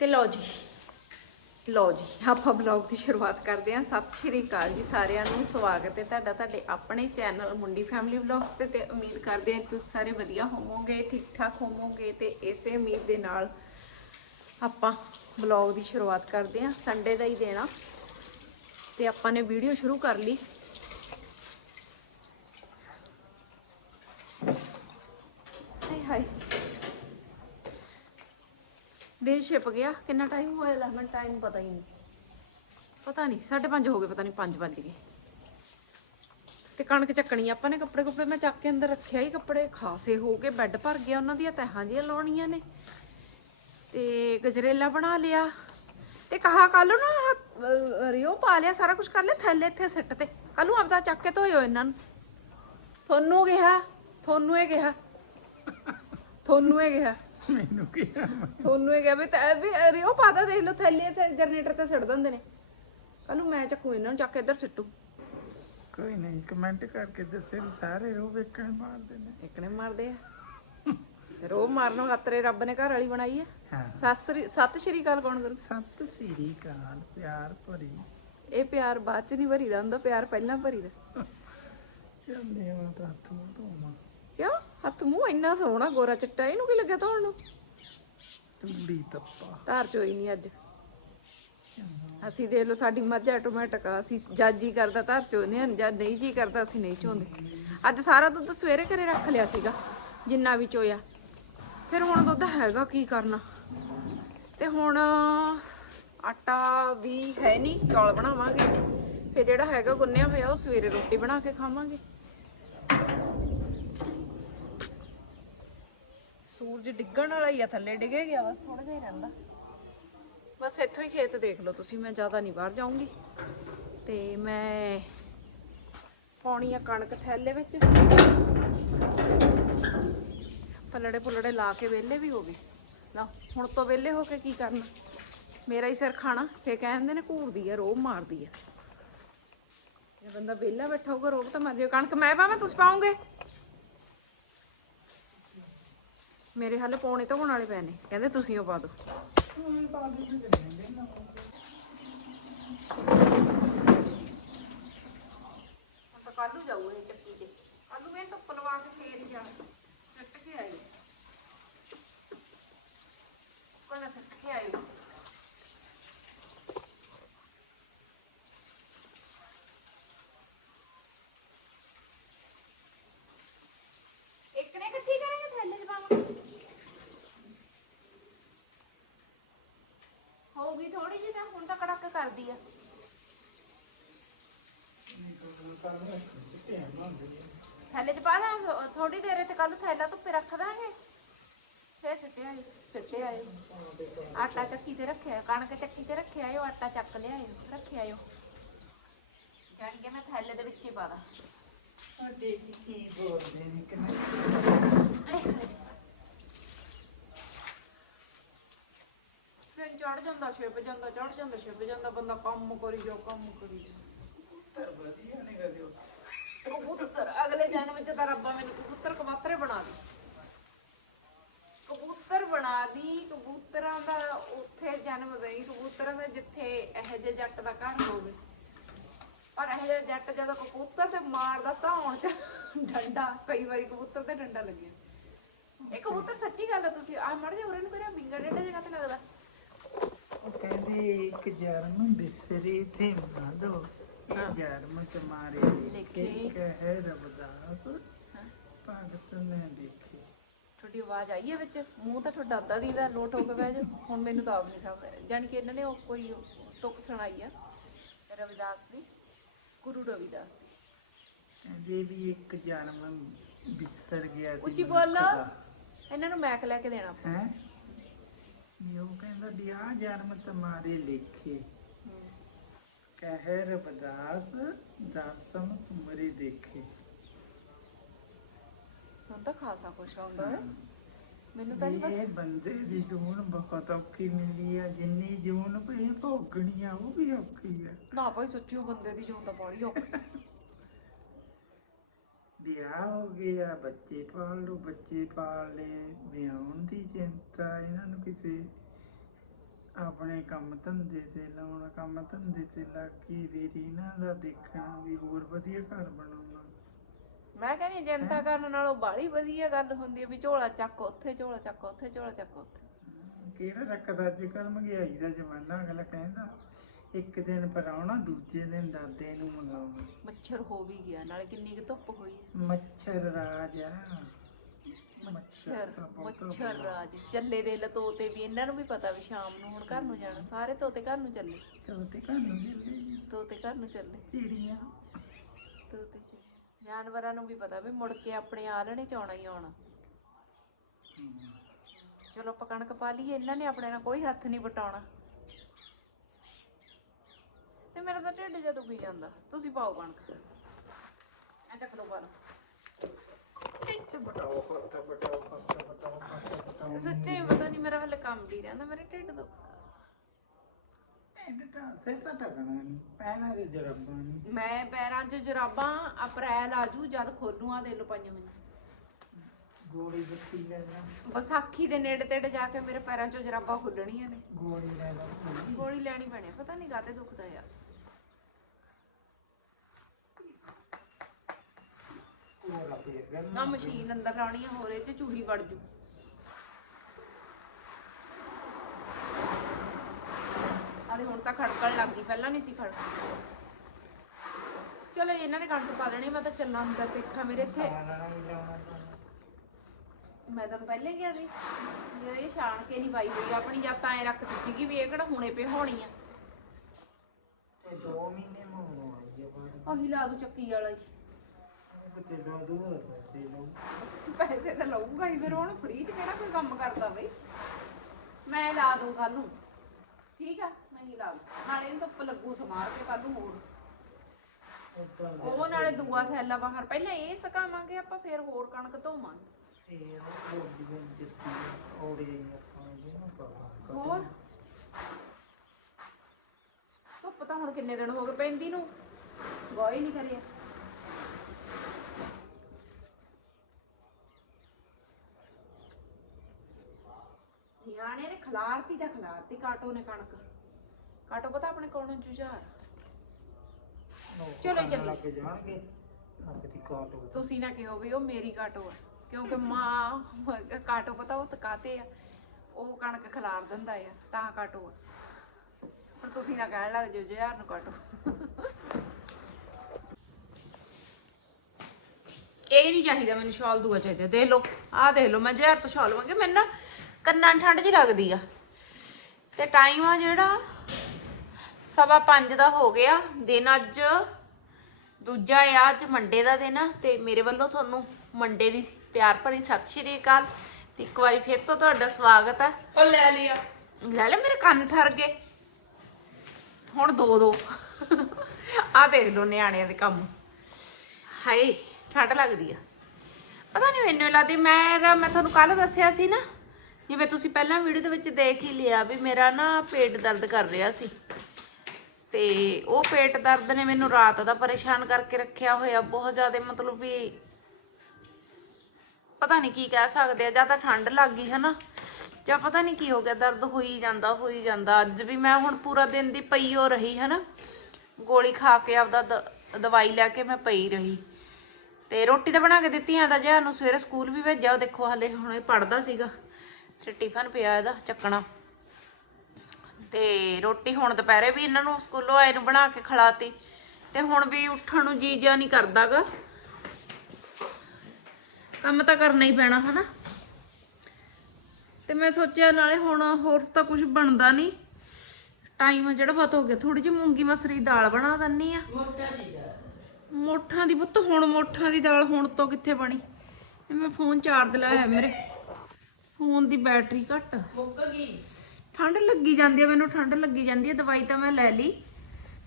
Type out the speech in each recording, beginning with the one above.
ਤੇ ਲਓ ਜੀ ਲਓ ਜੀ, ਆਪਾਂ ਬਲੌਗ ਦੀ ਸ਼ੁਰੂਆਤ ਕਰਦੇ ਹਾਂ। ਸਤਿ ਸ਼੍ਰੀ ਅਕਾਲ ਜੀ ਸਾਰਿਆਂ ਨੂੰ, ਸਵਾਗਤ ਹੈ ਤੁਹਾਡਾ ਤੁਹਾਡੇ ਆਪਣੇ ਚੈਨਲ ਮੁੰਡੀ ਫੈਮਿਲੀ ਵਲੌਗਸ ਤੇ ਤੇ ਉਮੀਦ ਕਰਦੇ ਹਾਂ ਤੁਸੀਂ ਸਾਰੇ ਵਧੀਆ ਹੋਵੋਗੇ ਠੀਕ ਠਾਕ ਹੋਵੋਗੇ ਤੇ ਇਸੇ ਉਮੀਦ ਦੇ ਨਾਲ ਆਪਾਂ ਬਲੌਗ ਦੀ ਸ਼ੁਰੂਆਤ ਕਰਦੇ ਹਾਂ। ਸੰਡੇ ਦਾ ਹੀ ਦੇਣਾ ਤੇ ਆਪਾਂ ਨੇ ਵੀਡੀਓ ਸ਼ੁਰੂ ਕਰ ਲਈ। ਹਾਏ ਹਾਏ। ਦਿਨ ਛਿਪ ਗਿਆ। ਕਿੰਨਾ ਟਾਈਮ ਹੋਇਆ ਲੈ ਮੈਨੂੰ ਟਾਈਮ ਪਤਾ ਹੀ ਨਹੀਂ। ਪਤਾ ਨਹੀਂ 5:30 ਹੋ ਗਏ ਪਤਾ ਨਹੀਂ 5 ਵੱਜ ਗਏ। ਤੇ ਕਣਕ ਚੱਕਣੀ ਆਪਾਂ ਨੇ ਕੱਪੜੇ ਕੁੱਪੜੇ ਮੈਂ ਚੱਕ ਕੇ ਅੰਦਰ ਰੱਖਿਆ ਹੀ ਕੱਪੜੇ। ਖਾਸੇ ਹੋ ਗਏ ਬੈੱਡ ਭਰ ਗਿਆ ਉਹਨਾਂ ਦੀਆਂ ਤਹਾਂ ਜੀਆਂ ਲਾਉਣੀਆਂ ਨੇ। ਤੇ ਗਜਰੇਲਾ ਬਣਾ ਲਿਆ। ਤੇ ਕਹਾ ਕੱਲ ਨਾ ਅਹ, ਰਿਓ ਪਾ ਲਿਆ ਸਾਰਾ ਕੁਝ ਕਰ ਲਿਆ ਥੱਲੇ ਇੱਥੇ ਸਿੱਟ ਤੇ। ਕੱਲ ਨੂੰ ਆਪਦਾ ਚੱਕ ਕੇ ਧੋਇਓ ਇਹਨਾਂ ਨੂੰ। ਤੁਹਾਨੂੰ ਕਿਹਾ ਤੁਹਾਨੂੰ ਇਹ ਕਿਹਾ। ਤੁਹਾਨੂੰ ਇਹ ਕਿਹਾ। ਮੈਨੂੰ ਕੀ ਤੁਹਾਨੂੰ ਇਹ ਕਿਹਾ ਵੀ ਤਾਂ ਵੀ ਰਿਓ ਪਾਦਾ ਦੇਖ ਲਓ ਥੱਲੇ ਤੇ ਜਨਰੇਟਰ ਤੇ ਸਿੱਟ ਦਿੰਦੇ ਨੇ। ਕੱਲ ਨੂੰ ਮੈਂ ਚੱਕੂ ਇਹਨਾਂ ਨੂੰ ਚੱਕ ਕੇ ਇੱਧਰ ਸਿੱਟੂ। ਕੋਈ ਨਹੀਂ ਕਮੈਂਟ ਕਰਕੇ ਦੱਸੇ ਵੀ ਸਾਰੇ ਰੋ ਵੇਖਣ ਮਾਰਦੇ ਨੇ। ਇੱਕ ਨੇ ਮਾਰਦੇ ਆ। ਰੋ ਮਾਰਨ ਖਾਤਰੇ ਰੱਬ ਨੇ ਘਰ ਵਾਲੀ ਬਣਾਈ ਹੈ ਹਾਂ। ਸਤਿ ਸ੍ਰੀ ਸਤਿ ਸ਼੍ਰੀ ਅਕਾਲ ਕੌਣ ਕਰੂ? ਸਤਿ ਸ੍ਰੀ ਅਕਾਲ ਪਿਆਰ ਭਰੀ। ਇਹ ਪਿਆਰ ਬਾਅਦ ਚ ਨਹੀਂ ਭਰੀਦਾ ਹੁੰਦਾ ਪਿਆਰ ਪਹਿਲਾਂ ਭਰੀਦਾ। ਚੱਲੇ ਵਾ ਤਾਂ ਤੂੰ ਤੂੰ ਕਿਉਂ? ਹੱਥ ਮੂੰਹ ਇੰਨਾ ਸੋਹਣਾ ਗੋਰਾ ਚਿੱਟਾ ਇਹਨੂੰ ਕੀ ਲੱਗਿਆ ਧੋਣ ਨੂੰ? ਤੂੜੀ ਤੱਪਾ ਧਾਰ ਚੋਈ ਨਹੀਂ ਅੱਜ। ਅਸੀਂ ਦੇਖ ਲਓ ਸਾਡੀ ਮੱਝ ਆਟੋਮੈਟਿਕ ਆ ਅਸੀਂ ਜਦ ਜੀ ਕਰਦਾ ਧਾਰ ਚੋਨੇ ਹਾਂ ਜਦ ਨਹੀਂ ਜੀ ਕਰਦਾ ਅਸੀਂ ਨਹੀਂ ਚੋਂਦੇ। ਅੱਜ ਸਾਰਾ ਦੁੱਧ ਸਵੇਰੇ ਘਰੇ ਰੱਖ ਲਿਆ ਸੀਗਾ ਜਿੰਨਾ ਵੀ ਚੋਇਆ। ਫਿਰ ਹੁਣ ਦੁੱਧ ਹੈਗਾ ਕੀ ਕਰਨਾ? ਤੇ ਹੁਣ ਆਟਾ ਵੀ ਹੈ ਨਹੀਂ ਚੌਲ ਬਣਾਵਾਂਗੇ। ਫਿਰ ਜਿਹੜਾ ਹੈਗਾ ਗੁੰਨਿਆ ਹੋਇਆ ਉਹ ਸਵੇਰੇ ਰੋਟੀ ਬਣਾ ਕੇ ਖਾਵਾਂਗੇ। ਸੂਰਜ ਡਿੱਗਣ ਵਾਲਾ ਹੀ ਆ, ਥੱਲੇ ਡਿੱਗੇ ਗਿਆ ਬਸ ਥੋੜਾ ਜਿਹਾ ਹੀ ਰਹਿੰਦਾ। ਬਸ ਇੱਥੋਂ ਹੀ ਖੇਤ ਦੇਖ ਲਓ ਤੁਸੀਂ, ਮੈਂ ਜ਼ਿਆਦਾ ਨਹੀਂ ਬਾਹਰ ਜਾਊਂਗੀ। ਤੇ ਮੈਂ ਪਾਉਣੀ ਆ ਕਣਕ ਥੈਲੇ ਵਿੱਚ। ਪਲੜੇ ਪੁਲੜੇ ਲਾ ਕੇ ਵਿਹਲੇ ਵੀ ਹੋ ਗਏ। ਲਾ ਹੁਣ ਤੋਂ ਵਿਹਲੇ ਹੋ ਕੇ ਕੀ ਕਰਨਾ? ਮੇਰਾ ਹੀ ਸਿਰ ਖਾਣਾ ਫੇ ਕਹਿੰਦੇ ਨੇ ਘੂਰਦੀ ਆ ਰੋਬ ਮਾਰਦੀ ਆ। ਜੇ ਬੰਦਾ ਵਿਹਲਾ ਬੈਠਾ ਹੋਊਗਾ ਰੋਬ ਤਾਂ ਮਰ ਜਾਓ ਕਣਕ ਮੈਂ ਪਾਵਾਂ, ਤੁਸੀਂ ਪਾਉਂਗੇ ਮੇਰੇ ਹਾਲੇ ਪੌਣੇ ਧੋਣ ਵਾਲੇ ਪਏ ਨੇ। ਕਹਿੰਦੇ ਤੁਸੀਂ ਉਹ ਪਾ ਦਿਓ। ਹੁਣ ਤਾਂ ਕੱਲੂ ਜਾਊ ਇਹ ਚੱਕੀ ਤੇ। ਕੱਲੂ ਇਹ ਧੁੱਪ ਲਵਾ ਕੇ ਫੇਰ ਹੀ ਸਿੱਟ ਕੇ ਆਈ ਕੋਲ ਸਿੱਟ ਕੇ ਆਈ ਇੱਕ ਨੇ ਇਕੱਠੀ ਕਰਾਂਗੇ ਥੈਲੇ ਚ ਪਾਵਾਂਗੇ ਹੋਊਗੀ ਥੋੜੀ ਜਿਹੀ ਤਾਂ ਹੁਣ ਤਾਂ ਕੜਕ ਕਰਦੀ ਆ। ਥੈਲੇ ਚ ਪਾ ਦਾਂ ਥੋੜੀ ਦੇਰ ਤੇ ਕੱਲ ਥੈਲਾ ਧੁੱਪੇ ਰੱਖ ਦਾਂਗੇ। ਫੇਰ ਸਿੱਟੇ ਆਏ ਸਿੱਟੇ ਆਏ। ਆਟਾ ਚੱਕੀ ਤੇ ਰੱਖਿਆ, ਕਣਕ ਚੱਕੀ ਤੇ ਰੱਖਿਆ ਆਇਓ ਆਟਾ ਚੱਕ ਲਿਆਇਓ ਰੱਖਿਆ ਆਇਓ ਜਾਣ ਕੇ ਮੈਂ ਥੈਲੇ ਦੇ ਵਿੱਚ ਹੀ ਪਾ ਦਾਂ। ਸਾਡੇ ਕੀ ਕੀ ਬੋਲਦੇ ਨੇ ਕਿ ਦਿਨ ਚੜ ਜਾਂਦਾ ਛਿਪ ਜਾਂਦਾ ਚੜ ਜਾਂਦਾ ਛਿਪ ਜਾਂਦਾ ਬੰਦਾ ਕੰਮ ਕਰੀ ਜਾਓ ਕੰਮ ਕਰੀ ਵਧੀਆ ਨੇ ਕਦੇ ਕਬੂਤਰ ਅਗਲੇ ਜਨਮ ਵਿੱਚ ਤਾਂ ਰੱਬਾ ਮੈਨੂੰ ਕਬੂਤਰ ਕਬੂਤਰੇ ਬਣਾ ਦੀ। ਕਬੂਤਰ ਬਣਾ ਦੀ ਕਬੂਤਰਾਂ ਦਾ ਉੱਥੇ ਜਨਮ ਦੇਈ ਕਬੂਤਰਾਂ ਦਾ ਜਿੱਥੇ ਇਹ ਜਿਹੇ ਜੱਟ ਦਾ ਘਰ ਹੋਵੇ। ਪਰ ਇਹ ਜਿਹੇ ਜੱਟ ਜਦੋਂ ਕਬੂਤਰ ਤੇ ਮਾਰਦਾ ਤਾਂ ਹੁਣ ਚ ਡੰਡਾ ਕਈ ਵਾਰੀ ਕਬੂਤਰ ਤੇ ਡੰਡਾ ਲੱਗਿਆ। ਇਹ ਕਬੂਤਰ ਸੱਚੀ ਗੱਲ ਹੈ ਤੁਸੀਂ ਆ ਮੜ ਜਾ ਉਰੇ ਨੂੰ ਕਰਿਆ ਬਿੰਗਾ ਡੰਡਾ ਜਗ੍ਹਾ ਤੇ ਲੱਗਦਾ? ਕਹਿੰਦੇ ਇੱਕ ਜਰਮ ਬਿਸਰੀ ਤੇ ਮਾਦੋ ਇਹ ਜਰਮ ਤੁਮਾਰੇ ਲਿਖੇ। ਇੱਕ ਹੈ। ਰਬਦਾਸ ਭਗਤ ਨੇ ਦੇਖੀ। ਤੁਹਾਡੀ ਆਵਾਜ਼ ਆਈ ਹੈ ਵਿੱਚ? ਮੂੰਹ ਤਾਂ ਤੁਹਾਡਾ ਅੱਧਾ ਦੀ ਦਾ ਲੋਟ ਹੋ ਕੇ ਬਹਿ ਜਾ ਹੁਣ ਮੈਨੂੰ ਤਾਂ ਆਪ ਨਹੀਂ ਸਮਝ ਜਾਣੀ ਕਿ ਇਹਨਾਂ ਨੇ ਉਹ ਕੋਈ ਤੁਕ ਸੁਣਾਈ ਆ ਰਵਿਦਾਸ ਦੀ ਗੁਰੂ ਰਵਿਦਾਸ ਦੀ। ਕਹਿੰਦੇ ਵੀ ਇੱਕ ਜਨਮ ਬਿਸਰ ਗਿਆ ਸੀ ਉੱਚੀ ਬੋਲੋ। ਇਹਨਾਂ ਨੂੰ ਮੈਕ ਲੈ ਕੇ ਦੇਣਾ। ਹੈ? ਵੀ ਉਹ ਕਹਿੰਦਾ ਵੀ ਆ ਜਨਮ ਤੁਮਾਰੇ ਲਿਖੇ। ਕਹਿ ਰਬਦਾਸ ਦਰਸਮ ਤੁਮਰੇ ਦੇਖੇ। ਹੁਣ ਤਾਂ ਖਾਸਾ ਖੁਸ਼ ਆਉਂਦਾ ਹੈ। ਮੈਨੂੰ ਤਾਂ ਨਹੀਂ ਇਹ ਬੰਦੇ ਦੀ ਜੂਨ ਬਹੁਤ ਔਖੀ ਮਿਲੀ ਆ ਜਿੰਨੀ ਜੂਨ ਭਈ ਭੋਗਣੀ ਆ ਉਹ ਵੀ ਔਖੀ ਆ ਨਾ ਭਾਈ ਸੱਚੀ ਉਹ ਬੰਦੇ ਦੀ ਜੂਨ ਤਾਂ ਬੜੀ ਔਖੀ। ਵਿਆਹ ਹੋ ਗਿਆ ਬੱਚੇ ਪਾਲ ਲੋ ਬੱਚੇ ਪਾਲ ਲਏ ਵਿਆਹਣ ਦੀ ਚਿੰਤਾ ਇਹਨਾਂ ਨੂੰ ਕਿਸੇ ਆਪਣੇ ਕੰਮ ਧੰਦੇ ਤੇ ਲਾਉਣਾ ਕੰਮ ਧੰਦੇ ਤੇ ਲੱਗ ਕੇ ਫਿਰ ਇਹਨਾਂ ਦਾ ਦੇਖਣਾ ਵੀ ਹੋਰ ਵਧੀਆ ਘਰ ਬਣਾਉਣਾ। ਮੈਂ ਕਹਿੰਦੀ ਜਨਤਾ ਕਰਨ ਨਾਲੋਂ ਬਾਹਲੀ ਵਧੀਆ ਗੱਲ ਹੁੰਦੀ ਹੈ ਵੀ ਝੋਲਾ ਚੱਕ ਉੱਥੇ ਝੋਲਾ ਚੱਕ ਉੱਥੇ ਝੋਲਾ ਚੱਕ ਉੱਥੇ। ਕਿਹੜਾ ਰੱਖਦਾ? ਅੱਜ ਕੱਲ ਮਹਿੰਗਾਈ ਦਾ ਜ਼ਮਾਨਾ ਅਗਲਾ ਕਹਿੰਦਾ। ਇੱਕ ਦਿਨ ਪਰਾਉਣਾ ਦੂਜੇ ਦਿਨ ਦਾਦੇ ਨੂੰ ਮੰਗਾਉਣਾ। ਮੱਛਰ ਹੋ ਵੀ ਗਿਆ ਨਾਲੇ ਕਿੰਨੀ ਕੁ ਧੁੱਪ ਹੋਈ ਹੈ ਮੱਛਰ ਰਾਜ ਆ। ਮੱਛਰ ਤਾਂ ਬਹੁਤ ਮੱਛਰ ਰਾਜ। ਚੱਲੇ ਦੇ ਲਤੋਤੇ ਵੀ ਇਹਨਾਂ ਨੂੰ ਵੀ ਪਤਾ ਵੀ ਸ਼ਾਮ ਨੂੰ ਹੁਣ ਘਰ ਨੂੰ ਜਾਣਾ। ਸਾਰੇ ਤੋਤੇ ਘਰ ਨੂੰ ਚੱਲੇ। ਤੋਤੇ ਘਰ ਨੂੰ ਜਿੱਲੇ ਤੋਤੇ ਘਰ ਨੂੰ ਚੱਲੇ। ਚਿੜੀਆਂ। ਤੋਤੇ ਚ ਜਾਨਵਰਾਂ ਨੂੰ ਵੀ ਪਤਾ ਵੀ ਮੁੜ ਕੇ ਆਪਣੇ ਆਲਣੇ ਚ ਆਉਣਾ ਹੀ ਆਉਣਾ। ਚਲੋ ਆਪਾਂ ਕਣਕ ਪਾ ਲਈਏ ਇਹਨਾਂ ਨੇ ਆਪਣੇ ਨਾਲ ਕੋਈ ਹੱਥ ਨਹੀਂ ਵਟਾਉਣਾ। ਤੇ ਮੇਰਾ ਤਾਂ ਢਿੱਡ ਜਿਹਾ ਦੁਖੀ ਜਾਂਦਾ। ਤੁਸੀਂ ਪਾਓ ਕਣਕ। ਐ ਚੱਕ ਲਓ ਪਾ ਲਓ ਇੱਥੇ ਬਟਾਓ। ਪੱਤਾ ਬਟਾਓ ਪੱਤਾ ਬਟਾਓ ਪੱਤਾ ਬਟਾਓ ਸੱਚੇ ਪਤਾ ਨਹੀਂ ਮੇਰਾ ਹਲੇ ਕੰਮ ਵੀ ਰਹਿੰਦਾ ਮੇਰੇ ਢਿੱਡ ਦੁਖਦਾ ਐਡਾ ਸਿਰ ਤਾਂ ਟਕਣਾ ਨਹੀਂ ਪੈਣਾ ਦੇ ਜਰਬਾਂ ਨਹੀਂ ਮੈਂ ਪੈਰਾਂ 'ਚ ਜਰਾਬਾਂ ਅਪ੍ਰੈਲ ਆਜੂ ਜਦ ਖੋਲੂ ਆ ਦੇ ਲੋ ਪਾਈਆਂ ਮੈਨੂੰ ਗੋਲੀ ਬੱਤੀ ਲੈ ਲੈ ਵਿਸਾਖੀ ਦੇ ਨੇੜੇ ਤੇੜੇ ਜਾ ਕੇ ਮੇਰੇ ਪੈਰਾਂ 'ਚੋਂ ਜਰਾਬਾਂ ਖੁੱਲਣੀਆਂ ਨੇ। ਗੋਲੀ ਲੈ ਲੈ ਗੋਲੀ ਲੈਣੀ ਪੈਣੀ ਆ, ਪਤਾ ਨਹੀਂ ਕਾਤੇ ਦੁਖਦਾ ਯਾਰ ਕੋਰਾ ਪੇਰ ਗੱਲ ਨਾ ਮਸ਼ੀਨ ਅੰਦਰ ਲਾਉਣੀ ਆ ਹੋਰ 'ਚ ਚੂਹੀ ਵੜ ਜੂ। ਆਲੇ ਹੁਣ ਤਾਂ ਖੜਕਣ ਲੱਗ ਗਈ ਪਹਿਲਾਂ ਨਹੀਂ ਸੀ ਖੜਕਦੀ ਚਲੋ ਇਹਨਾਂ ਨੇ ਕਣਕ ਪਾ ਲੈਣੀ ਮੈਂ ਤਾਂ ਚੱਲਾਂ ਅੰਦਰ ਦੇਖਾਂ ਮੇਰੇ ਇੱਥੇ। ਤਾਂ ਮੈਂ ਤੁਹਾਨੂੰ ਪਹਿਲੇ ਕਿਹਾ ਸੀ ਜੇ ਇਹ ਛਾਣ ਕੇ ਨਹੀਂ ਪਾਈ ਹੋਈ ਆਪਣੀ ਜਾਂ ਤਾਂ ਐ ਰੱਖਦੀ ਸੀਗੀ ਵੀ ਇਹ ਕਿਹੜਾ ਹੁਣੇ ਪੇ ਹੋਣੀ ਆ। ਤੇ 2 ਮਹੀਨੇ ਮੋੜੋ ਆਈ ਆ। ਬਾਅਦ ਉਹੀ ਲਾ ਦੂ ਚੱਕੀ ਵਾਲਾ ਹੀ। ਤੇ ਤੇ ਪੈਸੇ ਤਾਂ ਲਊਗਾ ਹੀ ਫਿਰ ਹੁਣ ਫ੍ਰੀ ਚ ਕਿਹੜਾ ਕੋਈ ਕੰਮ ਕਰਦਾ ਬਈ? ਮੈਂ ਲਾ ਦੂੰ ਕੱਲ ਨੂੰ। ਠੀਕ ਆ ਮੈਂ ਹੀ ਲਾ ਦੂੰ ਨਾਲੇ ਇਹਨੂੰ ਧੁੱਪ ਲੱਗੂ ਸਮਾਰ ਕੇ ਕੱਲ ਨੂੰ ਹੋਰ। ਉਹ ਨਾਲੇ ਦੂਆ ਥੈਲਾ ਬਾਹਰ ਪਹਿਲਾਂ ਇਹ ਸਕਾਵਾਂਗੇ ਆਪਾਂ ਫਿਰ ਹੋਰ ਕਣਕ ਧੋਵਾਂਗੇ। ਹੋਰ? ਧੁੱਪ ਤਾਂ ਹੁਣ ਕਿੰਨੇ ਦਿਨ ਹੋ ਗਏ ਪੈਂਦੀ ਨੂੰ। ਗੋਈ ਨਹੀਂ ਕਰਿਆ। ਨਿਆਣੇ ਨੇ ਖਲਾਰਤੀ ਤਾਂ ਖਲਾਰਤੀ ਕਾਟੋ ਨੇ ਕਣਕ। ਕਾਟੋ ਪਤਾ ਆਪਣੇ ਕੋਲੋਂ ਜੁਝਾਰ? ਚਲੋ। ਲੱਗ ਜਾਣਗੇ। ਅੱਗ ਦੀ ਕਾਟ ਤੁਸੀਂ ਨਾ ਕਿਹੋ ਵੀ ਉਹ ਮੇਰੀ ਕਾਟੋ ਆ ਕਿਉਂਕਿ ਮਾਂ ਕਾਟੋ ਪਤਾ ਉਹ ਤਕਾਤੇ ਆ। ਉਹ ਕਣਕ ਖਲਾਰ ਦਿੰਦਾ ਆ ਤਾਂ ਕਾਟੋ ਆ। ਪਰ ਤੁਸੀਂ ਨਾ ਕਹਿਣ ਲੱਗ ਜਿਓ ਜੁਝਾਰ ਨੂੰ ਕਾਟੋ। ਇਹ ਨਹੀਂ ਚਾਹੀਦਾ ਮੈਨੂੰ ਸ਼ਾਲ ਦੂਆ ਚਾਹੀਦਾ ਦੇਖ ਲਓ ਆਹ ਦੇਖ ਲਓ ਮੈਂ ਜੁਝਾਰ ਤੋਂ ਸ਼ਾਲ ਮੰਗੇ ਮੈਨੂੰ ਨਾ ਕੰਨਾਂ ਨੂੰ ਠੰਡ ਜੀ ਲੱਗਦੀ ਆ। ਤੇ ਟਾਈਮ ਆ ਜਿਹੜਾ ਸਵਾ ਪੰਜ ਦਾ ਹੋ ਗਿਆ। ਦਿਨ ਅੱਜ ਦੂਜਾ ਆ ਅੱਜ ਮੰਡੇ ਦਾ ਦਿਨ। ਆ ਤੇ ਮੇਰੇ ਵੱਲੋਂ ਤੁਹਾਨੂੰ ਮੰਡੇ ਦੀ ਪਿਆਰ ਭਰੀ ਸਤਿ ਸ਼੍ਰੀ ਅਕਾਲ। ਤੇ ਇੱਕ ਵਾਰੀ ਫਿਰ ਤੋਂ ਤੁਹਾਡਾ ਸਵਾਗਤ ਹੈ ਉਹ ਲੈ ਲਿਆ। ਲੈ ਲੈ ਮੇਰੇ ਕੰਨ ਠਰ ਗਏ। ਹੁਣ ਦੋ ਦੋ। ਆ ਦੇਖ ਲਓ ਨਿਆਣਿਆਂ ਦੇ ਕੰਮ। ਹਾਏ ਠੰਡ ਲੱਗਦੀ ਆ। ਪਤਾ ਨਹੀਂ ਮੈਨੂੰ ਲੱਗਦੀ ਮੈਂ ਮੈਂ ਤੁਹਾਨੂੰ ਕੱਲ ਦੱਸਿਆ ਸੀ ਨਾ ਜਿਵੇਂ ਤੁਸੀਂ ਪਹਿਲਾਂ ਵੀਡੀਓ ਦੇ ਵਿੱਚ ਦੇਖ ਹੀ ਲਿਆ ਵੀ ਮੇਰਾ ਨਾ ਪੇਟ ਦਰਦ ਕਰ ਰਿਹਾ ਸੀ। ਤੇ ਉਹ ਪੇਟ ਦਰਦ ਨੇ ਮੈਨੂੰ ਰਾਤ ਦਾ ਪਰੇਸ਼ਾਨ ਕਰਕੇ ਰੱਖਿਆ ਹੋਇਆ। ਬਹੁਤ ਜ਼ਿਆਦਾ ਮਤਲਬ ਵੀ ਪਤਾ ਨਹੀਂ ਕੀ ਕਹਿ ਸਕਦੇ ਆ, ਜਾਂ ਤਾਂ ਠੰਡ ਲੱਗ ਗਈ ਹਨਾ, ਜਾਂ ਪਤਾ ਨਹੀਂ ਕੀ ਹੋ ਗਿਆ, ਦਰਦ ਹੋਈ ਜਾਂਦਾ ਹੋਈ ਜਾਂਦਾ। ਅੱਜ ਵੀ ਮੈਂ ਹੁਣ ਪੂਰਾ ਦਿਨ ਦੀ ਪਈ ਹੋ ਰਹੀ ਹਨਾ। ਗੋਲੀ ਖਾ ਕੇ ਆਪਦਾ ਦ- ਦਵਾਈ ਲੈ ਕੇ ਮੈਂ ਪਈ ਰਹੀ। ਤੇ ਰੋਟੀ ਤਾਂ ਬਣਾ ਕੇ ਦਿੱਤੀ ਆ ਤਾਂ ਜਿਆ ਨੂੰ ਸਵੇਰੇ ਸਕੂਲ ਵੀ ਭੇਜਿਆ, ਉਹ ਦੇਖੋ ਹਲੇ ਹੁਣ ਇਹ ਪੜਦਾ ਸੀਗਾ। ਤੇ ਟਿਫਨ ਪਿਆ ਇਹਦਾ ਚੱਕਣਾ। ਤੇ ਰੋਟੀ ਹੁਣ ਦੁਪਹਿਰੇ ਵੀ ਇਹਨਾਂ ਨੂੰ ਸਕੂਲੋਂ ਆਏ ਨੂੰ ਬਣਾ ਕੇ ਖਿਲਾਤੀ। ਤੇ ਹੁਣ ਵੀ ਉੱਠਣ ਨੂੰ ਜੀ ਜਿਆ ਨਹੀਂ ਕਰਦਾਗਾ। ਕੰਮ ਤਾਂ ਕਰਨਾ ਹੀ ਪੈਣਾ ਹਨਾ? ਤੇ ਮੈਂ ਸੋਚਿਆ ਨਾਲੇ ਹੁਣ ਹੋਰ ਤਾਂ ਕੁਝ ਬਣਦਾ ਨਹੀਂ ਟਾਈਮ ਜਿਹੜਾ ਬਹੁਤ ਹੋ ਗਿਆ। ਥੋੜੀ ਜਿਹੀ ਮੂੰਗੀ ਮਸਰੀ ਦਾਲ ਬਣਾ ਦਿੰਨੀ ਆ। ਮੋਠਾਂ ਦੀ ਪੁੱਤ ਹੁਣ ਮੋਠਾਂ ਦੀ ਦਾਲ ਹੁਣ ਤੋਂ ਕਿੱਥੇ ਬਣੀ? ਤੇ ਮੈਂ ਫੋਨ ਚਾਰਜ ਲਾਇਆ ਮੇਰੇ। ਫੋਨ ਦੀ ਬੈਟਰੀ ਘੱਟ। ਮੁੱਕ ਗਈ। ਠੰਡ ਲੱਗੀ ਜਾਂਦੀ ਆ ਮੈਨੂੰ ਠੰਡ ਲੱਗੀ ਜਾਂਦੀ ਹੈ ਦਵਾਈ ਤਾਂ ਮੈਂ ਲੈ ਲਈ।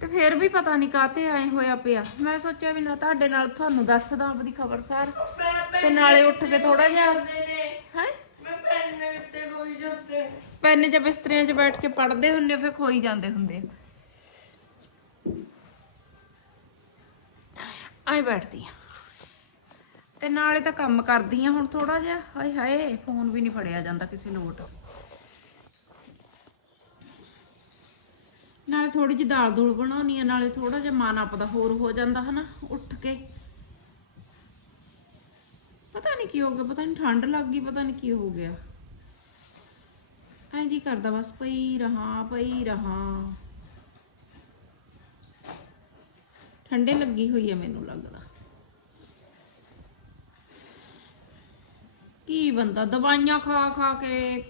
ਤੇ ਫਿਰ ਵੀ ਪਤਾ ਨਹੀਂ ਕਾਤੇ ਆਏ ਹੋਇਆ ਪਿਆ। ਮੈਂ ਸੋਚਿਆ ਵੀ ਨਾ ਤੁਹਾਡੇ ਨਾਲ ਤੁਹਾਨੂੰ ਦੱਸਦਾ ਆਪਦੀ ਖਬਰ ਸਾਰ। ਤੇ ਨਾਲੇ ਉੱਠ ਕੇ ਥੋੜਾ ਜਿਹਾ ਹੈ? ਮੈਂ ਪੈਨ ਜਾਂ ਬਿਸਤਰਿਆਂ 'ਚ ਬੈਠ ਕੇ ਪੜ੍ਹਦੇ ਹੁੰਦੇ ਆ, ਫਿਰ ਖੋਈ ਜਾਂਦੇ ਹੁੰਦੇ ਆ। ਆਈ ਬੈਠਦੀ ਆ। ਤੇ ਨਾਲੇ ਤਾਂ ਕੰਮ ਕਰਦੀ ਆ ਹੁਣ ਥੋੜਾ ਜਿਹਾ। ਹਾਏ ਹਾਏ, ਫੋਨ ਵੀ ਨਹੀਂ ਫੜਿਆ ਜਾਂਦਾ ਕਿਸੇ ਲੋਟ। ਨਾਲੇ ਥੋੜੀ ਜਿਹੀ ਦਾਲ ਦੂਲ ਬਣਾਉਣੀ ਆ, ਨਾਲੇ ਥੋੜਾ ਜਿਹਾ ਮਨ ਆਪਦਾ ਹੋਰ ਹੋ ਜਾਂਦਾ ਹਨਾ, ਉੱਠ ਕੇ। ਪਤਾ ਨਹੀਂ ਕੀ ਹੋ ਗਿਆ, ਪਤਾ ਨਹੀਂ ਠੰਡ ਲੱਗ ਗਈ, ਪਤਾ ਨਹੀਂ ਕੀ ਹੋ ਗਿਆ। ਐਂ ਜੀ ਕਰਦਾ ਬਸ, ਪਈ ਰਹਾ ਪਈ ਰਹਾ। ਠੰਡੇ ਲੱਗੀ ਹੋਈ ਆ ਮੈਨੂੰ ਲੱਗਦਾ। ਕੀ ਬੰਦਾ? ਦਵਾਈਆਂ ਖਾ ਖਾ ਕੇ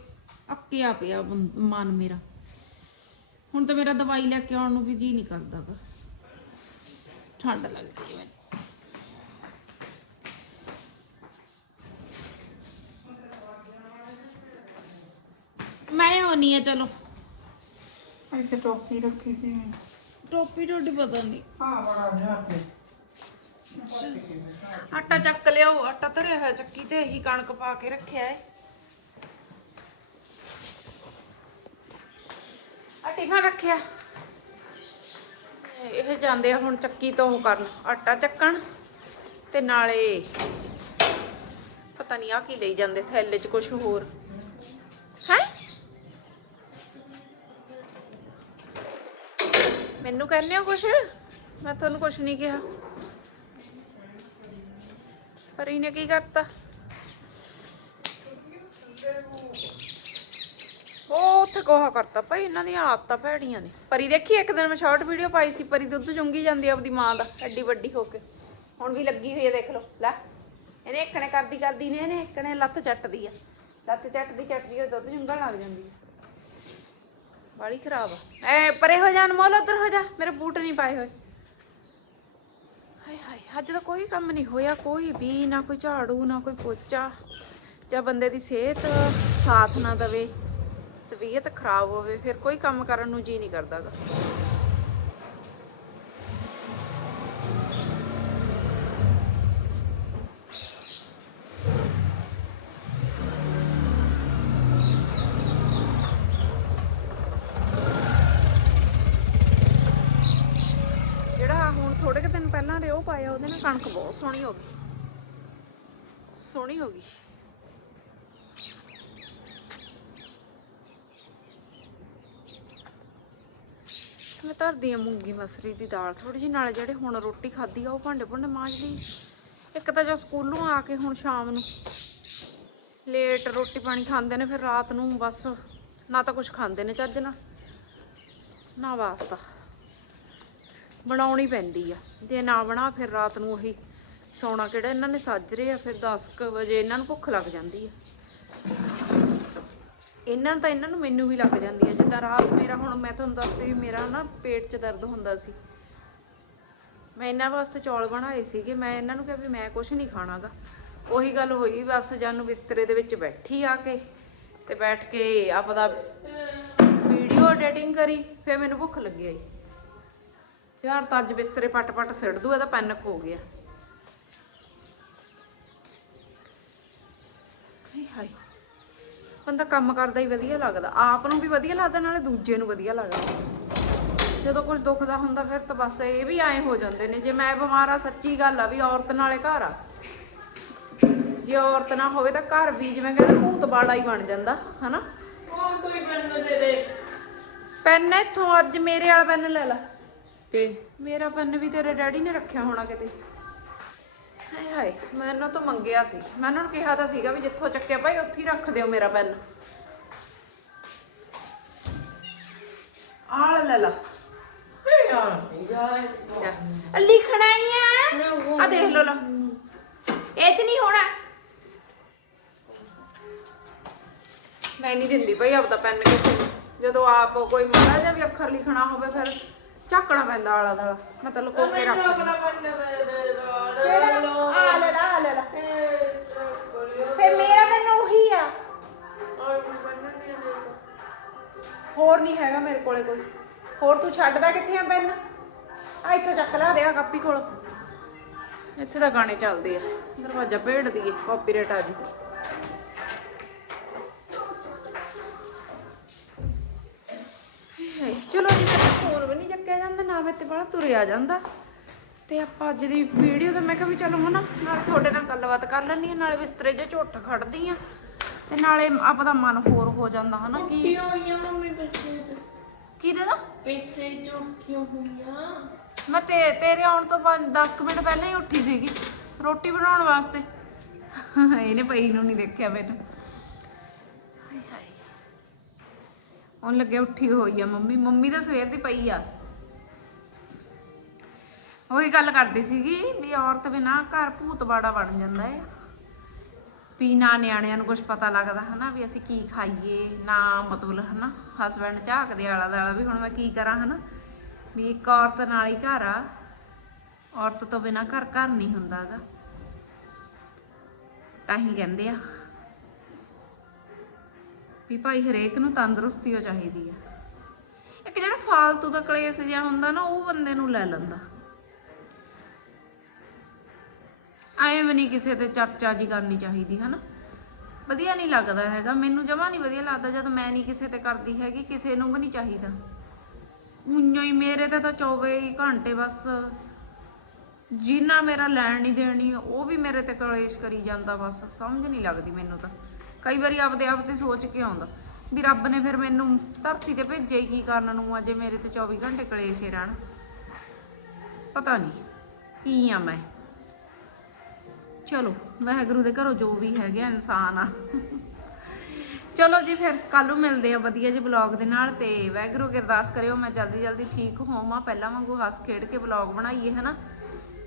ਅੱਕਿਆ ਪਿਆ ਬੰ- ਮਨ ਮੇਰਾ। ਹੁਣ ਤਾਂ ਮੇਰਾ ਦਵਾਈ ਲੈ ਕੇ ਆਉਣ ਨੂੰ ਵੀ ਜੀ ਨਹੀਂ ਕਰਦਾ ਬਸ ਠੰਡ ਲੱਗਦੀ ਹੈ ਮੈਨੂੰ। ਮੈਂ ਹੋਣੀ ਆ ਚਲੋ। ਇੱਥੇ ਟੋਪੀ ਰੱਖੀ ਸੀ ਟੋਪੀ ਟੋਡੀ ਪਤਾ ਨਹੀਂ ਹਾਂ ਬੜਾ ਜਿਹਾ ਤੇ ਆਟਾ ਚੱਕ ਲਿਆਓ, ਆਟਾ ਧਰਿਆ ਹੋਇਆ ਚੱਕੀ ਤੇ ਇਹੀ ਕਣਕ ਪਾ ਕੇ ਰੱਖਿਆ ਏ। ਆ ਟਿਫਨ ਰੱਖਿਆ। ਇਹ ਜਾਂਦੇ ਆ ਹੁਣ ਚੱਕੀ ਤੋਂ ਉਹ ਕਰਨ, ਆਟਾ ਚੱਕਣ ਤੇ ਨਾਲੇ ਪਤਾ ਨਹੀਂ ਆ ਕੀ ਲਈ ਜਾਂਦੇ, ਥੈਲੇ 'ਚ ਕੁਝ ਹੋਰ। ਹੈ? ਮੈਨੂੰ ਕਹਿੰਦੇ ਹੋ ਕੁਝ ਮੈਂ ਤੁਹਾਨੂੰ ਕੁਝ ਨਹੀਂ ਕਿਹਾ। ਪਰ ਇਹਨੇ ਕੀ ਕਰਤਾ? ਉਹ ਉੱਥੇ ਕੋਹਾ ਕਰਤਾ, ਭਾਈ ਇਹਨਾਂ ਦੀਆਂ ਆਦਤਾਂ ਭੈੜੀਆਂ ਨੇ। ਪਰੀ ਦੇਖੀ, ਇੱਕ ਦਿਨ ਮੈਂ ਸ਼ਾਰਟ ਵੀਡੀਓ ਪਾਈ ਸੀ, ਪਰੀ ਦੁੱਧ ਚੁੰਗੀ ਜਾਂਦੀ ਆਪਦੀ ਮਾਂ ਦਾ, ਐਡੀ ਵੱਡੀ ਹੋ ਕੇ। ਹੁਣ ਵੀ ਲੱਗੀ ਹੋਈ ਹੈ ਦੇਖ ਲਓ, ਲੈ। ਇਹਨੇ ਇੱਕਣੇ ਕਰਦੀ ਕਰਦੀ ਨੇ, ਇਹਨੇ ਇੱਕਣੇ ਲੱਤ ਚੱਟਦੀ ਆ। ਲੱਤ ਚੱਟਦੀ ਚੱਟਦੀ ਉਹ ਦੁੱਧ ਚੁੰਗਣ ਲੱਗ ਜਾਂਦੀ ਆ। ਬਾੜੀ ਖਰਾਬ ਆ। ਐ, ਪਰੇ ਹੋ ਜਾ ਅਨਮੋਲ ਉੱਧਰ ਹੋ ਜਾ, ਮੇਰੇ ਬੂਟ ਨਹੀਂ ਪਾਏ ਹੋਏ। ਹਾਏ ਹਾਏ, ਅੱਜ ਤਾਂ ਕੋਈ ਕੰਮ ਨਹੀਂ ਹੋਇਆ, ਕੋਈ ਵੀ ਨਾ ਕੋਈ ਝਾੜੂ, ਨਾ ਕੋਈ ਪੋਚਾ। ਜਾਂ ਬੰਦੇ ਦੀ ਸਿਹਤ ਸਾਥ ਨਾ ਦਵੇ, ਤਬੀਅਤ ਖਰਾਬ ਹੋਵੇ, ਫਿਰ ਕੋਈ ਕੰਮ ਕਰਨ ਨੂੰ ਜੀ ਨਹੀਂ ਕਰਦਾਗਾ ਜਿਹੜਾ ਆਹ ਹੁਣ ਥੋੜੇ ਕੁ ਦਿਨ ਪਹਿਲਾਂ ਰਿਓ ਪਾਇਆ, ਉਹਦੇ ਨਾਲ ਕਣਕ ਬਹੁਤ ਸੋਹਣੀ ਹੋ ਗਈ। ਸੋਹਣੀ ਹੋ ਗਈ। ਮੈਂ ਧਰਦੀ ਆ ਮੂੰਗੀ ਮਸਰੀ ਦੀ ਦਾਲ ਥੋੜੀ ਜਿਹੀ, ਨਾਲੇ ਜਿਹੜੇ ਹੁਣ ਰੋਟੀ ਖਾਧੀ ਆ, ਉਹ ਭਾਂਡੇ ਭੁੰਡੇ ਮਾਂਜਦੀ ਇੱਕ ਤਾਂ ਜੋ ਸਕੂਲੋਂ ਆ ਕੇ ਹੁਣ ਸ਼ਾਮ ਨੂੰ ਲੇਟ ਰੋਟੀ ਪਾਣੀ ਖਾਂਦੇ ਨੇ, ਫਿਰ ਰਾਤ ਨੂੰ ਬਸ ਨਾ ਤਾਂ ਕੁਝ ਖਾਂਦੇ ਨੇ ਚੱਜ ਨਾਲ, ਨਾ ਵਾਸਤਾ। ਬਣਾਉਣੀ ਪੈਂਦੀ ਆ। ਜੇ ਨਾ ਬਣਾ, ਫਿਰ ਰਾਤ ਨੂੰ ਉਹੀ ਸੌਣਾ ਕਿਹੜਾ, ਇਹਨਾਂ ਨੇ ਸਾਜਰੇ ਆ, ਫਿਰ 10 ਵਜੇ ਇਹਨਾਂ ਨੂੰ ਭੁੱਖ ਲੱਗ ਜਾਂਦੀ ਆ। ਇਹਨਾਂ ਨੂੰ ਤਾਂ ਇਹਨਾਂ ਨੂੰ ਮੈਨੂੰ ਵੀ ਲੱਗ ਜਾਂਦੀ ਆ। ਜਿੱਦਾਂ ਰਾਤ ਮੇਰਾ ਹੁਣ ਮੈਂ ਤੁਹਾਨੂੰ ਦੱਸ ਰਹੀ ਮੇਰਾ ਨਾ ਪੇਟ 'ਚ ਦਰਦ ਹੁੰਦਾ ਸੀ। ਮੈਂ ਇਹਨਾਂ ਵਾਸਤੇ ਚੌਲ ਬਣਾਏ ਸੀਗੇ, ਮੈਂ ਇਹਨਾਂ ਨੂੰ ਕਿਹਾ ਵੀ ਮੈਂ ਕੁਝ ਨਹੀਂ ਖਾਣਾਗਾ। ਉਹੀ ਗੱਲ ਹੋਈ, ਬਸ ਜਾਨੂੰ ਬਿਸਤਰੇ ਦੇ ਵਿੱਚ ਬੈਠੀ ਆ ਕੇ, ਤੇ ਬੈਠ ਕੇ ਆਪਦਾ ਵੀਡੀਓ ਐਡੀਟਿੰਗ ਕਰੀ, ਫਿਰ ਮੈਨੂੰ ਭੁੱਖ ਲੱਗੀ ਆਈ। ਯਾਰ ਤਾਂ ਅੱਜ ਬਿਸਤਰੇ ਪੱਟ ਪੱਟ ਸਿੱਟ ਦੂ ਇਹਦਾ ਪੈਨਕ ਹੋ ਗਿਆ। ਹਾਏ ਹਾਏ। ਬੰਦਾ ਕੰਮ ਕਰਦਾ ਹੀ ਵਧੀਆ ਲੱਗਦਾ। ਆਪ ਨੂੰ ਵੀ ਵਧੀਆ ਲੱਗਦਾ ਨਾਲੇ ਦੂਜੇ ਨੂੰ ਵਧੀਆ ਲੱਗਦਾ। ਜਦੋਂ ਕੁਝ ਦੁਖਦਾ ਹੁੰਦਾ ਫਿਰ ਤਾਂ ਬਸ ਇਹ ਵੀ ਐਂ ਹੋ ਜਾਂਦੇ ਨੇ। ਜੇ ਮੈਂ ਬਿਮਾਰ ਆ ਸੱਚੀ ਗੱਲ ਆ ਵੀ ਔਰਤ ਨਾਲੇ ਘਰ ਆ। ਜੇ ਔਰਤ ਨਾ ਹੋਵੇ ਤਾਂ ਘਰ ਵੀ ਜਿਵੇਂ ਕਹਿੰਦੇ ਭੂਤ ਬਾੜਾ ਹੀ ਬਣ ਜਾਂਦਾ ਹਨਾ? ਕੋਈ ਬੰਦ ਦੇ ਦੇ। ਪੈਨ ਇੱਥੋਂ ਅੱਜ ਮੇਰੇ ਵਾਲਾ ਪੈਨ ਲੈ ਲੈ। ਤੇ ਮੇਰਾ ਪੈਨ ਵੀ ਤੇਰੇ ਡੈਡੀ ਨੇ ਰੱਖਿਆ ਹੋਣਾ ਕਿਤੇ। ਹਾਏ ਹਾਏ ਮੈਂ ਇਹਨਾਂ ਤੋਂ ਮੰਗਿਆ ਸੀ। ਮੈਂ ਇਹਨਾਂ ਨੂੰ ਕਿਹਾ ਤਾਂ ਸੀਗਾ ਵੀ ਜਿੱਥੋਂ ਚੱਕਿਆ ਭਾਈ ਉੱਥੇ ਹੀ ਰੱਖ ਦਿਓ ਮੇਰਾ ਪੈਨ ਆਹ ਲੈ ਲਾ। ਲੈ। ਲਿਖਣਾ ਹੀ ਆ। ਆ ਦੇਖ ਲੋ ਲਾ ਇਹ ਚ ਨਹੀਂ ਹੋਣਾ। ਮੈਂ ਨਹੀਂ ਦਿੰਦੀ ਭਾਈ ਆਪਦਾ ਪੈਨ ਕਿਸੇ ਨੂੰ ਜਦੋਂ ਆਪ ਕੋਈ ਮਾੜਾ ਜਿਹਾ ਵੀ ਅੱਖਰ ਲਿਖਣਾ ਹੋਵੇ ਫਿਰ। ਝਾਕਣਾ ਪੈਂਦਾ ਆਲਾ ਦਾਲਾ ਮੈਂ ਤਾਂ ਲੁਕੋ ਕੇ ਰੱਖ? ਆ ਲੈ ਲਾ ਆ ਲੈ ਲਾ ਫੇ ਮੇਰਾ ਪੈਨ ਉਹੀ ਆ। ਹੋਰ ਨਹੀਂ ਹੈਗਾ ਮੇਰੇ ਕੋਲੇ ਕੋਈ। ਹੋਰ ਤੂੰ ਛੱਡਦਾ ਕਿੱਥੇ ਆ ਪੈਨ? ਆ ਇੱਥੋਂ ਚੱਕ ਲਾ ਦੇ ਆ ਕਾਪੀ ਕੋਲ। ਇੱਥੇ ਤਾਂ ਗਾਣੇ ਚੱਲਦੇ ਆ। ਦਰਵਾਜ਼ਾ ਭੇੜ ਦੀਏ ਕਾਪੀਰਾਈਟ ਆ ਜੀ ਚਲੋ ਜੀ ਚੱਕਿਆ ਜਾਂਦਾ ਨਾ ਤੇ ਬੜਾ ਤੁਰਿਆ ਜਾਂਦਾ। ਤੇ ਆਪਾਂ ਅੱਜ ਦੀ ਵੀਡੀਓ ਤੇ ਮੈਂ ਕਿਹਾ ਵੀ ਚਲੋ ਹਨਾ ਨਾਲੇ ਤੁਹਾਡੇ ਨਾਲ ਗੱਲਬਾਤ ਕਰ ਲੈਣੀ ਆ ਨਾਲੇ ਬਿਸਤਰੇ 'ਚ ਝੁੱਟ ਖੜਦੀ ਆ ਤੇ ਨਾਲੇ ਆਪਦਾ ਮਨ ਹੋਰ ਹੋ ਜਾਂਦਾ ਹਨਾ ਕੀ ਕੀ ਹੋਈਆਂ ਮੰਮੀ ਬੱਚੇ ਕੀ ਦੇਦਾ ਪੈਸੇ ਝੂਠੀਆਂ ਹੋਈਆਂ। ਮੈਂ ਤੇ ਤੇਰੇ ਆਉਣ ਤੋਂ 10 ਮਿੰਟ ਪਹਿਲਾਂ ਹੀ ਉੱਠੀ ਸੀਗੀ ਰੋਟੀ ਬਣਾਉਣ ਵਾਸਤੇ। ਇਹਨੇ ਪਈ ਨੂੰ ਨਹੀਂ ਦੇਖਿਆ ਮੈਨੂੰ। ਹਾਏ ਹਾਏ। ਹੁਣ ਲੱਗਿਆ ਉੱਠੀ ਹੋਈ ਆ ਮੰਮੀ। ਮੰਮੀ ਤਾਂ ਸਵੇਰ ਦੀ ਪਈ ਆ। ਉਹੀ ਗੱਲ ਕਰਦੀ ਸੀਗੀ ਵੀ ਔਰਤ ਬਿਨਾ ਘਰ ਭੂਤ ਬਾੜਾ ਬਣ ਜਾਂਦਾ ਹੈ ਵੀ ਨਾ ਨਿਆਣਿਆਂ ਨੂੰ ਕੁਝ ਪਤਾ ਲੱਗਦਾ, ਹਨਾ, ਵੀ ਅਸੀਂ ਕੀ ਖਾਈਏ, ਨਾ ਮਤਲਬ, ਹਨਾ ਹਸਬੰਡ ਝਾਕਦੇ ਆਲਾ ਦਾਲਾ ਵੀ ਹੁਣ ਮੈਂ ਕੀ ਕਰਾਂ, ਹਨਾ। ਵੀ ਇੱਕ ਔਰਤ ਨਾਲ ਹੀ ਘਰ ਆ, ਔਰਤ ਤੋਂ ਬਿਨਾ ਘਰ ਘਰ ਨਹੀਂ ਹੁੰਦਾਗਾ ਤਾਂ ਹੀ ਕਹਿੰਦੇ ਆ ਵੀ ਭਾਈ ਹਰੇਕ ਨੂੰ ਤੰਦਰੁਸਤੀ ਹੋ ਚਾਹੀਦੀ ਆ। ਇੱਕ ਜਿਹੜਾ ਫਾਲਤੂ ਦਾ ਕਲੇਸ਼ ਜਿਹਾ ਹੁੰਦਾ ਨਾ, ਉਹ ਬੰਦੇ ਨੂੰ ਲੈ ਲੈਂਦਾ। ਐਵੇਂ ਵੀ ਨਹੀਂ ਕਿਸੇ ਤੇ ਚਰਚਾ ਜੀ ਕਰਨੀ ਚਾਹੀਦੀ, ਹਨਾ? ਵਧੀਆ ਨਹੀਂ ਲੱਗਦਾ ਹੈਗਾ, ਮੈਨੂੰ ਜਮਾ ਨਹੀਂ ਵਧੀਆ ਲੱਗਦਾ ਜਦ ਮੈਂ ਨਹੀਂ ਕਿਸੇ ਤੇ ਕਰਦੀ ਹੈਗੀ, ਕਿਸੇ ਨੂੰ ਵੀ ਨਹੀਂ ਚਾਹੀਦਾ। ਉਈਓ ਹੀ ਮੇਰੇ ਤੇ ਤਾਂ 24 ਹੀ ਘੰਟੇ ਬਸ ਜਿੰਨਾ ਮੇਰਾ ਲੈਣ ਨਹੀਂ ਦੇਣੀ, ਉਹ ਵੀ ਮੇਰੇ ਤੇ ਕਲੇਸ਼ ਕਰੀ ਜਾਂਦਾ ਬਸ, ਸਮਝ ਨਹੀਂ ਲੱਗਦੀ ਮੈਨੂੰ ਤਾਂ। ਕਈ ਵਾਰੀ ਆਪਦੇ ਆਪ ਤੇ ਸੋਚ ਕੇ ਆਉਂਦਾ ਵੀ ਰੱਬ ਨੇ ਫਿਰ ਮੈਨੂੰ ਧਰਤੀ ਤੇ ਭੇਜਿਆ ਕੀ ਕਰਨ ਨੂੰ ਅਜੇ ਮੇਰੇ ਤੇ 24 ਘੰਟੇ ਕਲੇਸ਼ ਹੀ ਰਹਿਣ। ਪਤਾ ਨਹੀਂ ਕੀ ਆ ਮੈਂ। ਚਲੋ ਵਾਹਿਗੁਰੂ ਦੇ ਘਰੋਂ ਜੋ ਵੀ ਹੈਗੇ ਆ, ਇਨਸਾਨ ਆ। ਚਲੋ ਜੀ ਫਿਰ ਕੱਲ ਨੂੰ ਮਿਲਦੇ ਆ ਵਧੀਆ ਜੀ ਵਲੌਗ ਦੇ ਨਾਲ ਤੇ ਵਾਹਿਗੁਰੂ ਅਗੇ ਅਰਦਾਸ ਕਰਿਓ ਮੈਂ ਜਲਦੀ ਜਲਦੀ ਠੀਕ ਹੋਵਾਂ ਪਹਿਲਾਂ ਵਾਂਗੂ ਹੱਸ ਖੇਡ ਕੇ ਵਲੌਗ ਬਣਾਈਏ ਹਨਾ?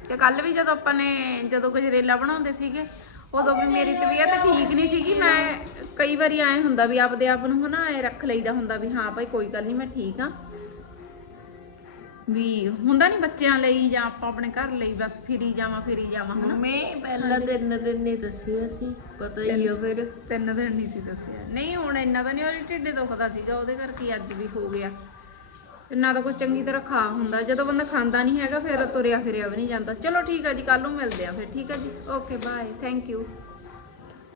ਤੇ ਕੱਲ ਵੀ ਜਦੋਂ ਆਪਾਂ ਨੇ ਜਦੋਂ ਗਜਰੇਲਾ ਬਣਾਉਂਦੇ ਸੀਗੇ ਉਦੋਂ ਵੀ ਮੇਰੀ ਤਬੀਅਤ ਠੀਕ ਨਹੀਂ ਸੀਗੀ। ਮੈਂ ਕਈ ਵਾਰੀ ਐ ਹੁੰਦਾ ਵੀ ਆਪਦੇ ਆਪ ਨੂੰ ਹਨਾ ਐ ਰੱਖ ਲਈਦਾ ਹੁੰਦਾ ਵੀ ਹਾਂ ਭਾਈ ਕੋਈ ਗੱਲ ਨਹੀਂ ਮੈਂ ਠੀਕ ਆ। ਵੀ ਹੁੰਦਾ ਨਹੀਂ ਬੱਚਿਆਂ ਲਈ ਜਾਂ ਆਪਾਂ ਆਪਣੇ ਘਰ ਲਈ ਬਸ ਫਿਰੀ ਜਾਵਾਂ ਫਿਰੀ ਜਾਵਾਂ ਹਨਾ? ਮੈਂ ਪਹਿਲਾਂ ਦਿਨ ਦਿਨ ਨਹੀਂ ਦੱਸਿਆ ਸੀ ਪਤਾ ਹੀ ਆ ਫਿਰ। ਤਿੰਨ ਦਿਨ ਨਹੀਂ ਸੀ ਦੱਸਿਆ। ਨਹੀਂ ਹੁਣ ਇੰਨਾ ਤਾਂ ਨਹੀਂ ਉਹਦੇ ਢਿੱਡੇ ਦੁਖਦਾ ਸੀਗਾ ਉਹਦੇ ਕਰਕੇ ਅੱਜ ਵੀ ਹੋ ਗਿਆ। ਇੰਨਾ ਤਾਂ ਕੁਝ ਚੰਗੀ ਤਰ੍ਹਾਂ ਖਾ ਹੁੰਦਾ ਜਦੋਂ ਬੰਦਾ ਖਾਂਦਾ ਨਹੀਂ ਹੈਗਾ ਫਿਰ ਤੁਰਿਆ ਫਿਰਿਆ ਵੀ ਨਹੀਂ ਜਾਂਦਾ। ਚਲੋ ਠੀਕ ਆ ਜੀ ਕੱਲ ਨੂੰ ਮਿਲਦੇ ਆ ਫਿਰ ਠੀਕ ਆ ਜੀ? Okay bye thank you